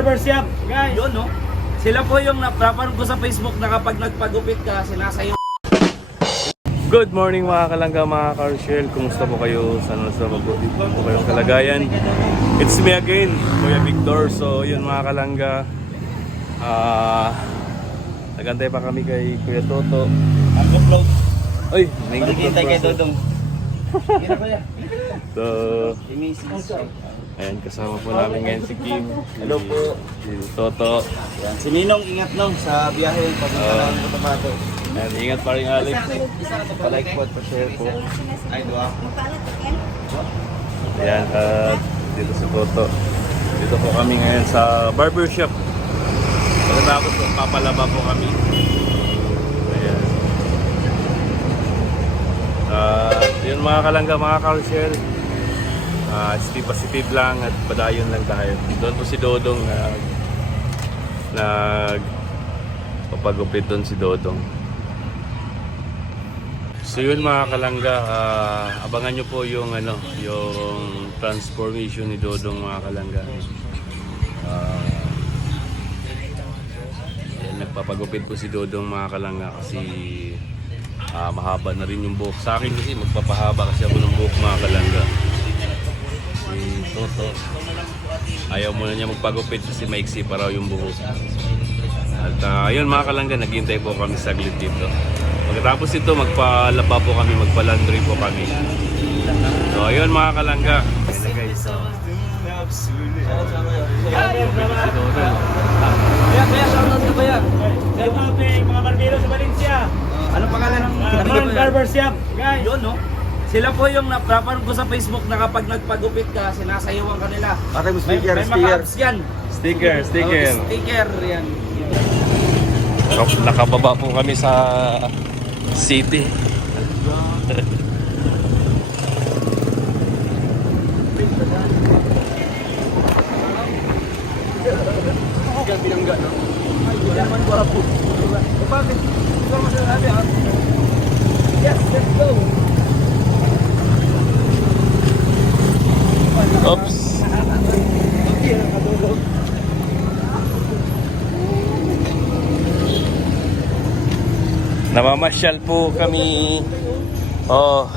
barbershop, guys. Yun, no? Sila po yung napapanood ko sa Facebook na kapag nagpagupit ka, sinasayo. Good morning mga kalangga, mga Carshell. Kumusta po kayo? Sana sa mabuti po kayong kalagayan. It's me again, Kuya Victor. So yun mga kalangga, nagantay pa kami kay Kuya Toto. Ang upload. Ay, may Maghihintay kay Dodong. So, ayan, kasama po namin ngayon si Kim. Hello po. Si Toto. Yan. Si Ninong, ingat nung sa biyahe. Papunta ng Cotabato. Ayan, ingat pa rin Alex. Pa-like po at pa-share po. Ay, dua. Ayan, at dito si Toto. Dito po kami ngayon sa barbershop. Pagkatapos po, papalaba po kami. Ayan. Yun mga kalangga, mga Carshell. Stay positive lang at padayon lang tayo. Doon po si Dodong papagupit doon si Dodong. So yun mga kalangga, abangan nyo po yung yung transformation ni Dodong mga kalangga. Nagpapagupit po si Dodong mga kalangga kasi mahaba na rin yung buhok. Sa akin kasi magpapahaba kasi ako ng buhok mga kalangga. Si Toto ayaw muna niya magpagupit kasi maiksi pa raw yung buhok. At ayun mga kalangga, naghintay po kami saglit dito. Pagkatapos ito, magpalaba po kami, magpa-laundry po kami. So ayun mga kalangga. Ayun na guys. Kaya, shoutout ka ba yan? Shoutout mga barbero sa Valencia. Ano pangalan ng Man barbershop, guys. Yun, no? Sila po yung napapanood ko sa Facebook na kapag nagpagupit ka, sinasayawan ka nila. Ate mo May maka-apps yan. Sticker. Sticker yan. Nakababa po kami sa city. Binangga, no? Ay, yaman ko po. Bakit? Ito ang masasabi, ha? Yes, let's go! Oops. Namamasyal po kami. Oh.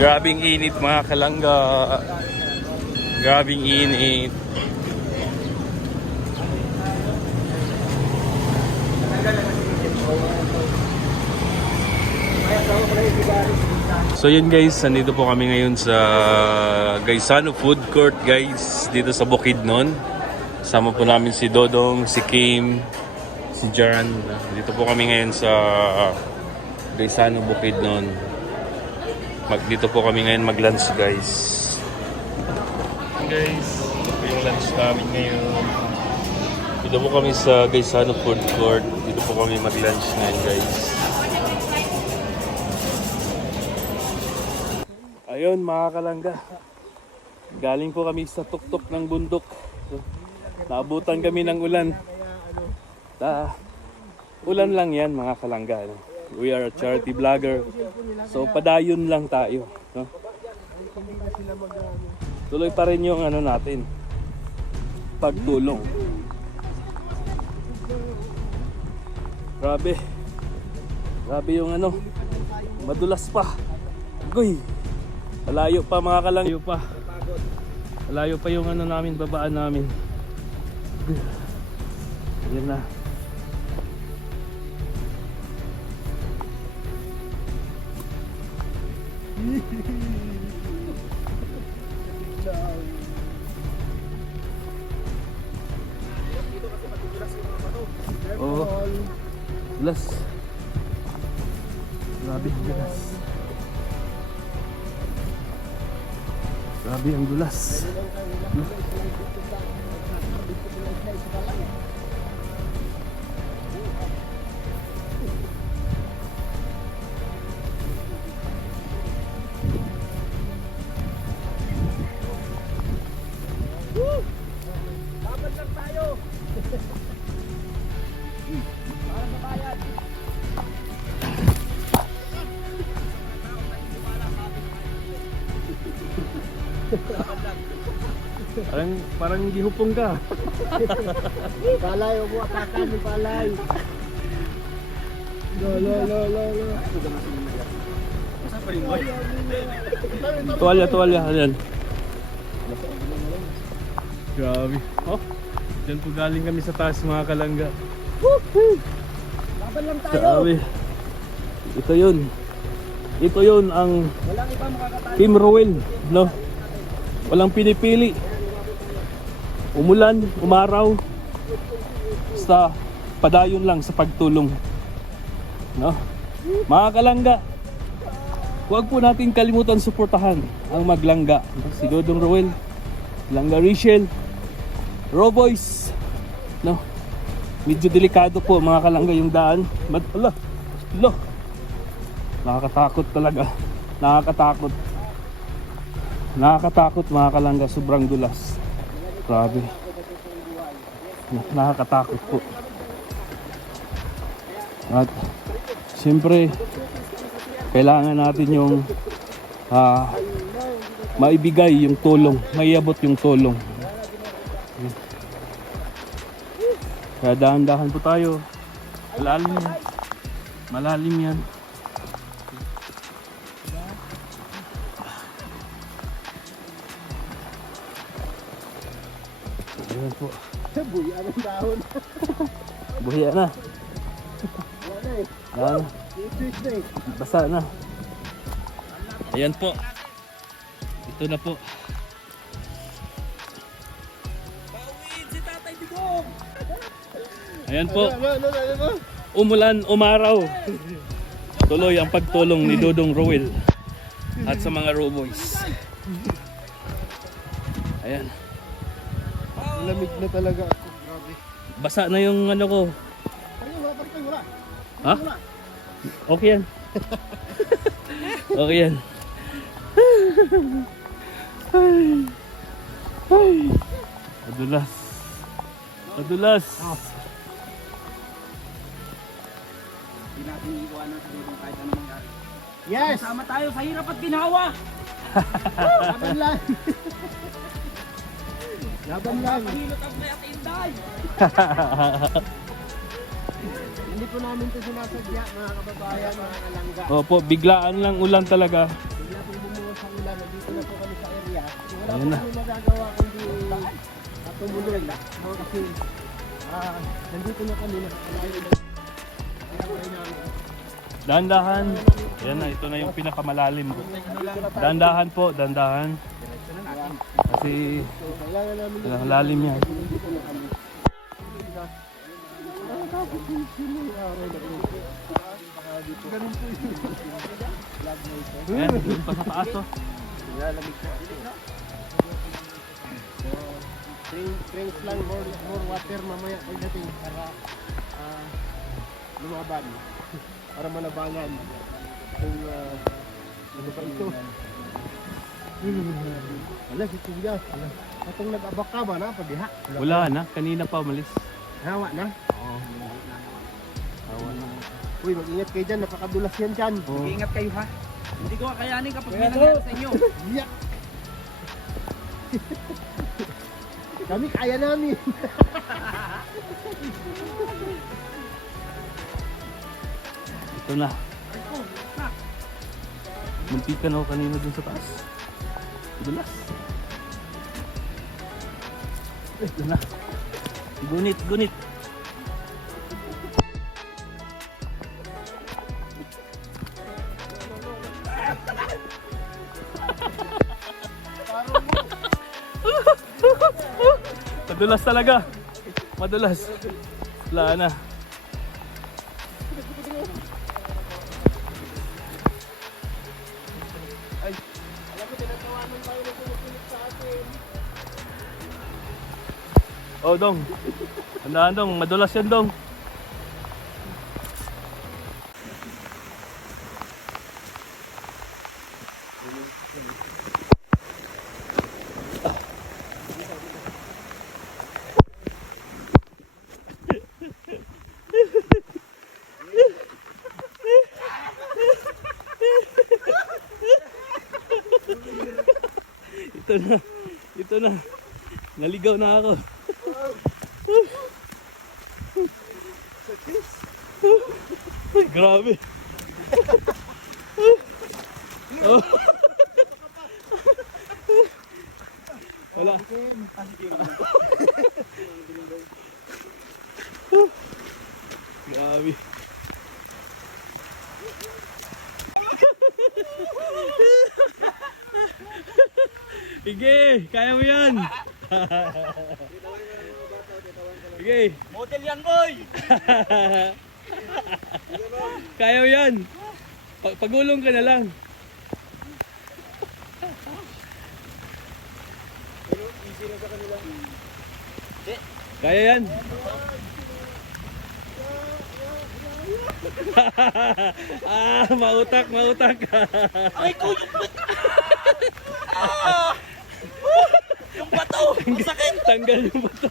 Grabing init mga kalangga. Grabing init. So yun guys, nandito po kami ngayon sa Gaisano Food Court guys, dito sa Bukidnon. Sama po namin si Dodong, si Kim, si Jaran. Dito po kami ngayon sa Gaisano Bukidnon. Dito po kami ngayon mag-lunch guys. Guys, ito yung lunch namin ngayon. Dito po kami sa Gaisano Food Court. Dito po kami mag-lunch ngayon guys. Ayun mga kalangga, galing po kami sa tuktok ng bundok. So, naabutan kami ng ulan. Ulan lang yan mga kalangga. We are a charity vlogger. So padayon lang tayo. No? Tuloy pa rin yung natin, pagtulong. Grabe yung madulas pa. Goy! Malayo pa mga kalangga. Malayo pa yung namin, babaan namin. Ayan na. Oh, dulas. Grabe ang dulas. Grabe ang dulas. Laban lang tayo! Para sa bayan! Parang gihupong ka. Palay, huwag mo atakan ni palay. Lo. Tuwalya. Ayan. Grabe. Oh, dyan po galing kami sa taas mga kalangga. Laban lang tayo. Grabe. Ito yun ang Walang iba makakatalo. Team Rowell, no? Walang pinipili. Umulan, umaraw. Sa padayon lang sa pagtulong. No? Mga kalangga, huwag po natin kalimutan suportahan ang maglangga. Si Dodong Rowell, Langga Rachel, Roboys. No? Medyo delikado po mga kalangga yung daan. Ala. Nakakatakot talaga. Nakakatakot mga kalangga, sobrang dulas. Grabe. Nakakatakot po. At siyempre kailangan natin yung maibigay yung tulong, maiabot yung tulong. Kaya dahan-dahan po tayo. Malalim yan. Ayan po. Buya ng dahon. Buhiya na. Wala eh. Ayan. Twist na eh. Basa na. Ayan po. Ito na po. Bawin si Tatay Bigong. Ayan po. Ano? Umulan, umaraw. Tuloy ang pagtulong ni Dodong Rowell at sa mga Roboys. Ayan. Lamig na talaga ako. Grabe. Basa na yung ano ko. Wala. Ha? Okay yan. Okay yan. Ay. Madulas. Hindi natin iiwanan sa dito kahit ano mangyari. Yes! Sama tayo sa hirap at ginawa! Laban lang! Laban lang! Pahilot ang mayat inday! Hindi po namin ito sinasadya mga kababayan, mga kalangga. Opo, biglaan lang ulan talaga. Bigla pong bumuhos sa ulan, nandito na po kami sa area. Wala Ayun po na. kami magagawa kundi tumuloy na. Kasi nandito na kami, nakakalayo na. Dahan-dahan. Yan na, ito na yung pinakamalalim. Dahan-dahan po, dahan-dahan. Kasi Kailangan namin lalim yan. Ayan, dun pa sa taas oh. Drinks lang, more water mamaya pagdating para lumaban. Para malabanan. Kung ano ba ito? Wala, si Kuya. Atong nag-abak ka ba na pagdiha? Wala na, kanina pa umalis. Hawa na? Oo. Awan na. Uy, mag-ingat kayo dyan, napakadulas yan dyan. Oo. Ingat kayo ha. Hindi ko kakayanin kapag may nangyari sa inyo. Yak! Kami kaya namin. Ito na. Muntikan ako kanina dun sa taas. Dulas. Ito na. Gunit. Madulas talaga. Madulas. Wala na. Oh, Dong. Tandaan, Dong. Madulas yan, Dong. Ito na. Naligaw na ako. Grabe. Oh. Wala. Grabe. Sige, kaya mo yan. Sige. Model yan, boy! Kaya mo yan. Pagulong ka na lang. Kaya yan. Mautak, mautak. Ay, ko yung yung bato! Ang sakit! Tanggal yung bato.